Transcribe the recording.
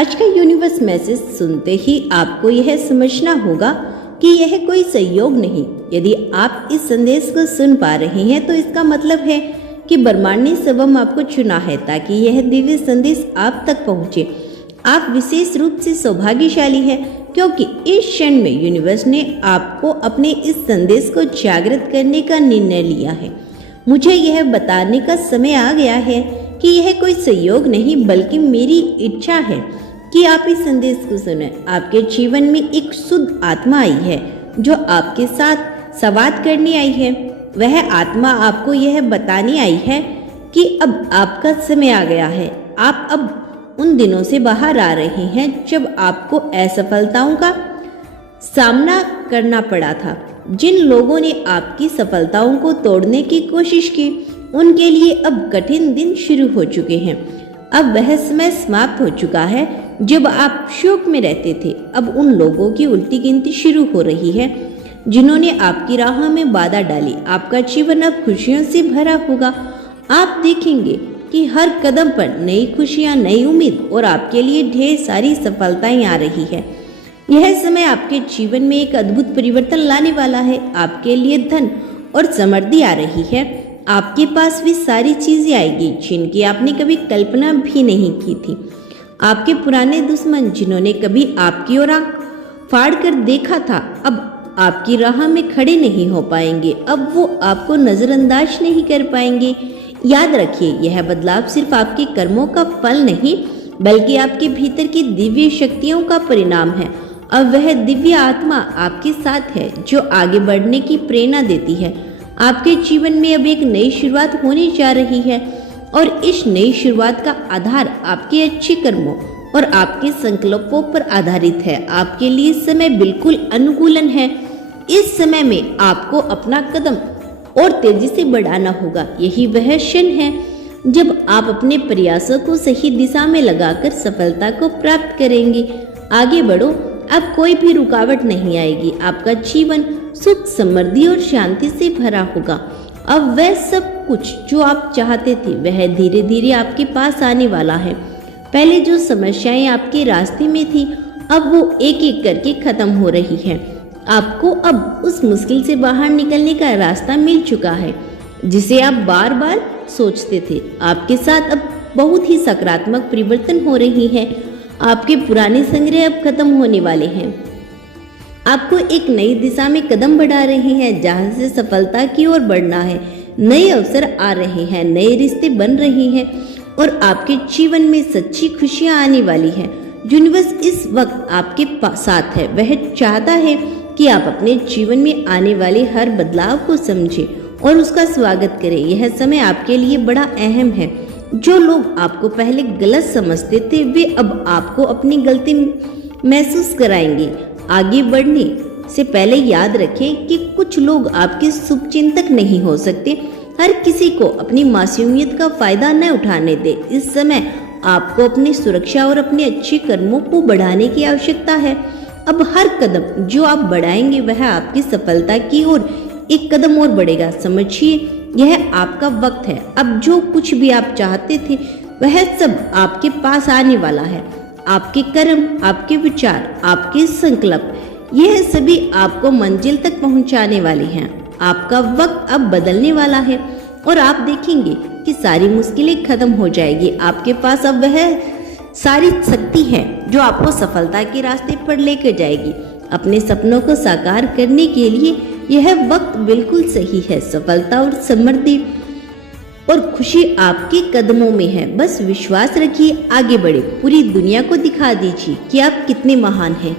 आज का universe message सुनते ही आपको यह समझना होगा कि यह कोई संयोग नहीं। यदि आप इस संदेश को सुन पा रहे हैं तो इसका मतलब है कि ब्रह्मांड ने स्वयं आपको चुना है ताकि यह दिव्य संदेश आप तक पहुंचे। आप विशेष रूप से सौभाग्यशाली हैं क्योंकि इस क्षण में यूनिवर्स ने आपको अपने इस संदेश को जागृत करने का निर्णय लिया है। मुझे यह बताने का समय आ गया है कि यह कोई संयोग नहीं बल्कि मेरी इच्छा है कि आप इस संदेश को सुने। आपके जीवन में एक शुद्ध आत्मा आई है जो आपके साथ संवाद करने आई है। वह आत्मा आपको यह बताने आई है कि अब आपका समय आ गया है। आप अब उन दिनों से बाहर आ रहे हैं जब आपको असफलताओं का सामना करना पड़ा था। जिन लोगों ने आपकी सफलताओं को तोड़ने की कोशिश की उनके लिए अब कठिन दिन शुरू हो चुके हैं। अब वह समय समाप्त हो चुका है जब आप शोक में रहते थे। अब उन लोगों की उल्टी गिनती शुरू हो रही है जिन्होंने आपकी राह में बाधा डाली। आपका जीवन अब खुशियों से भरा होगा। आप देखेंगे कि हर कदम पर नई खुशियां, नई उम्मीद और आपके लिए ढेर सारी सफलताएं आ रही है। यह समय आपके जीवन में एक अद्भुत परिवर्तन लाने वाला है। आपके लिए धन और समृद्धि आ रही है। आपके पास भी सारी चीजें आएगी जिनकी आपने कभी कल्पना भी नहीं की थी। आपके पुराने दुश्मन जिन्होंने कभी आपकी ओर आंख फाड़ कर देखा था अब आपकी राह में खड़े नहीं हो पाएंगे। अब वो आपको नजरअंदाज नहीं कर पाएंगे। याद रखिए, यह बदलाव सिर्फ आपके कर्मों का फल नहीं बल्कि आपके भीतर की दिव्य शक्तियों का परिणाम है। अब वह दिव्य आत्मा आपके साथ है जो आगे बढ़ने की प्रेरणा देती है। आपके जीवन में अब एक नई शुरुआत होने जा रही है और इस नई शुरुआत का आधार आपके अच्छे कर्मों और आपके संकल्पों पर आधारित है। आपके लिए समय बिल्कुल अनुकूलन है। इस समय में आपको अपना कदम और तेजी से बढ़ाना होगा। यही वह क्षण है जब आप अपने प्रयासों को सही दिशा में लगाकर सफलता को प्राप्त करेंगे। आगे बढ़ो, अब कोई भी रुकावट नहीं आएगी। आपका जीवन सुख, समृद्धि और शांति से भरा होगा। अब वह सब कुछ जो आप चाहते थे वह धीरे धीरे आपके पास आने वाला है। पहले जो समस्याएं आपके रास्ते में थी अब वो एक एक करके खत्म हो रही है। आपको अब उस मुश्किल से बाहर निकलने का रास्ता मिल चुका है जिसे आप बार बार सोचते थे। आपके साथ अब बहुत ही सकारात्मक परिवर्तन हो रही है। आपके पुराने संग्रह अब खत्म होने वाले हैं। आपको एक नई दिशा में कदम बढ़ा रहे हैं जहां से सफलता की ओर बढ़ना है। नए अवसर आ रहे हैं, नए रिश्ते बन रहे हैं और आपके जीवन में सच्ची खुशियां आने वाली हैं। यूनिवर्स इस वक्त आपके साथ है। वह चाहता है कि आप अपने जीवन में आने वाले हर बदलाव को समझें और उसका स्वागत करें। यह समय आपके लिए बड़ा अहम है। जो लोग आपको पहले गलत समझते थे वे अब आपको अपनी गलती महसूस कराएंगे। आगे बढ़ने से पहले याद रखें कि कुछ लोग आपके शुभचिंतक नहीं हो सकते। हर किसी को अपनी मासूमियत का फायदा न उठाने दे। इस समय आपको अपनी सुरक्षा और अपने अच्छे कर्मों को बढ़ाने की आवश्यकता है। अब हर कदम जो आप बढ़ाएंगे वह आपकी सफलता की ओर एक कदम और बढ़ेगा। समझिए, यह आपका वक्त है। अब जो कुछ भी आप चाहते थे वह सब आपके पास आने वाला है। आपके कर्म, आपके विचार, आपके संकल्प, यह सभी आपको मंजिल तक पहुंचाने वाले हैं। आपका वक्त अब बदलने वाला है और आप देखेंगे कि सारी मुश्किलें खत्म हो जाएगी। आपके पास अब वह सारी शक्ति है जो आपको सफलता के रास्ते पर लेकर जाएगी। अपने सपनों को साकार करने के लिए यह वक्त बिल्कुल सही है। सफलता और समृद्धि और खुशी आपके कदमों में है। बस विश्वास रखिए, आगे बढ़े, पूरी दुनिया को दिखा दीजिए कि आप कितने महान हैं।